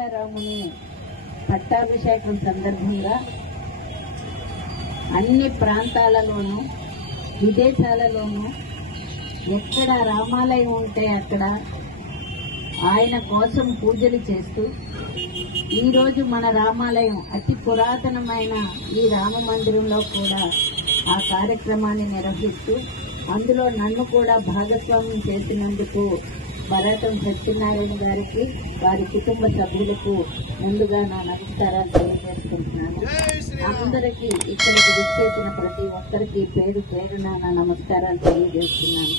అయోధ్యారాముని పట్టాభిషేకం సందర్భంగా అన్ని ప్రాంతాలలోనూ విదేశాలలోనూ ఎక్కడ రామాలయం ఉంటే అక్కడ ఆయన కోసం పూజలు చేస్తూ ఈరోజు మన రామాలయం అతి పురాతనమైన ఈ రామ మందిరంలో కూడా ఆ కార్యక్రమాన్ని నిర్వహిస్తూ అందులో నన్ను కూడా భాగస్వామ్యం చేసినందుకు బరాటం సత్యనారాయణ గారికి వారి కుటుంబ సభ్యులకు ముందుగా నా నమస్కారాలు తెలియజేసుకుంటున్నాను. అందరికీ ఇక్కడికి విచ్చేసిన ప్రతి ఒక్కరికి పేరు పేరున నా నమస్కారాలు తెలియజేస్తున్నాను.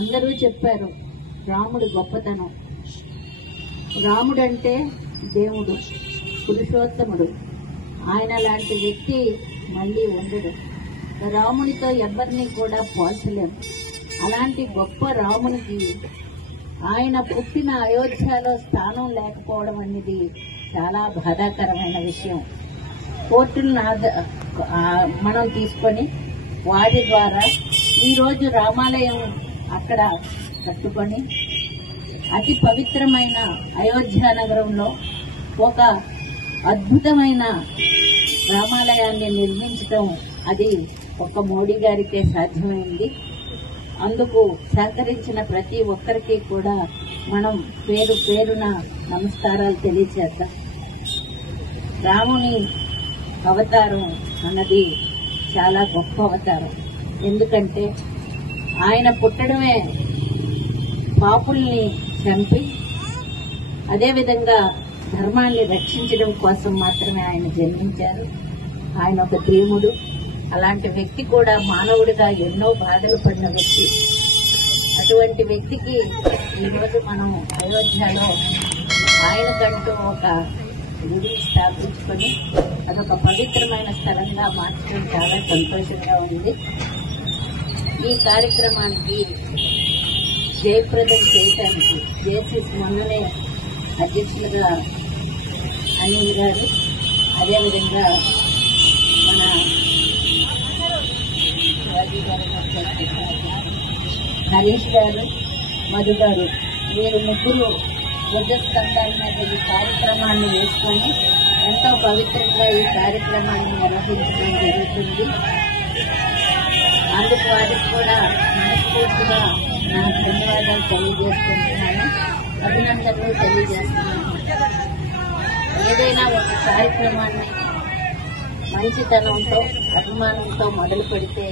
అందరూ చెప్పారు రాముడు గొప్పతనం. రాముడంటే దేవుడు, పురుషోత్తముడు. ఆయన లాంటి వ్యక్తి మళ్ళీ ఉండడు. రామునితో ఎవరిని కూడా పోల్చలేము. అలాంటి గొప్ప రామునికి ఆయన పుట్టిన అయోధ్యలో స్థానం లేకపోవడం అనేది చాలా బాధాకరమైన విషయం. కోర్టులను మనం తీసుకొని వాటి ద్వారా ఈరోజు రామాలయం అక్కడ కట్టుకొని అతి పవిత్రమైన అయోధ్య నగరంలో ఒక అద్భుతమైన రామాలయాన్ని నిర్మించడం అది ఒక మోడీ గారికే సాధ్యమైంది. అందుకు సహకరించిన ప్రతి ఒక్కరికి కూడా మనం పేరు పేరున నమస్కారాలు తెలియజేద్దాం. రాముని అవతారం అన్నది చాలా గొప్ప అవతారం. ఎందుకంటే ఆయన పుట్టడమే పాపుల్ని చంపి అదేవిధంగా ధర్మాన్ని రక్షించడం కోసం మాత్రమే ఆయన జన్మించారు. ఆయన ఒక దేవుడు. అలాంటి వ్యక్తి కూడా మానవుడిగా ఎన్నో బాధలు పడిన వ్యక్తి. అటువంటి వ్యక్తికి ఈరోజు మనం అయోధ్యలో ఆయనకంటూ ఒక గుడిని స్థాపించుకొని అదొక పవిత్రమైన స్థలంగా మార్చడం చాలా సంతోషంగా ఉంది. ఈ కార్యక్రమానికి జయప్రదం చేయడానికి జేసీస్ మొన్ననే అధ్యక్షులుగా అనిల్ గారు, అదేవిధంగా మన హరీష్ గారు, మధు గారు, వీరు ముగ్గురు ధ్వజస్కంధాల మీద ఈ కార్యక్రమాన్ని వేసుకొని ఎంతో పవిత్రంగా ఈ కార్యక్రమాన్ని నిర్వహించడం జరుగుతుంది. అందుకు వారికి కూడా మనస్ఫూర్తిగా నా ధన్యవాదాలు తెలియజేసుకుంటున్నాను, అభినందనలు తెలియజేస్తున్నాను. ఏదైనా ఒక కార్యక్రమాన్ని మంచితనంతో అభిమానంతో మొదలు పెడితే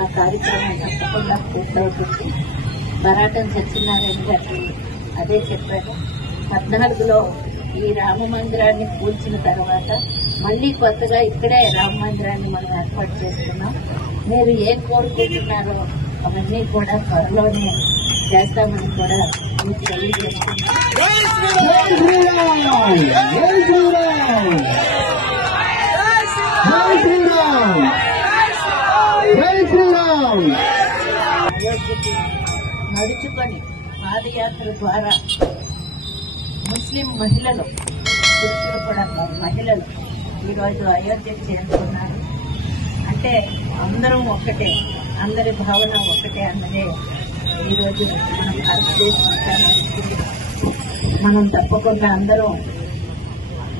ఆ కార్యక్రమం తప్పకుండా పూర్తవుతుంది. బరాటం సత్యనారాయణ గారు అదే చెప్పారు. 14లో ఈ రామ మందిరాన్ని కూల్చిన తర్వాత మళ్లీ కొత్తగా ఇక్కడే రామ మందిరాన్ని మనం ఏర్పాటు చేస్తున్నాం. మీరు ఏం కోరుకుంటున్నారో అవన్నీ కూడా త్వరలోనే చేస్తామని కూడా మీకు తెలియజేస్తున్నాం. అయోధ్యకి నడుచుకొని పాదయాత్ర ద్వారా ముస్లిం మహిళలు, పురుషులు కూడా మహిళలు ఈరోజు అయోధ్యకు చేరుకున్నారు. అంటే అందరం ఒక్కటే, అందరి భావన ఒక్కటే అన్నదే ఈరోజు భారతదేశం. మనం తప్పకుండా అందరం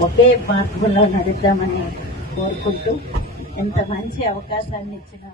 ఒకే మార్గంలో నడుద్దామని కోరుకుంటూ ఎంత మంచి అవకాశాన్ని ఇచ్చిన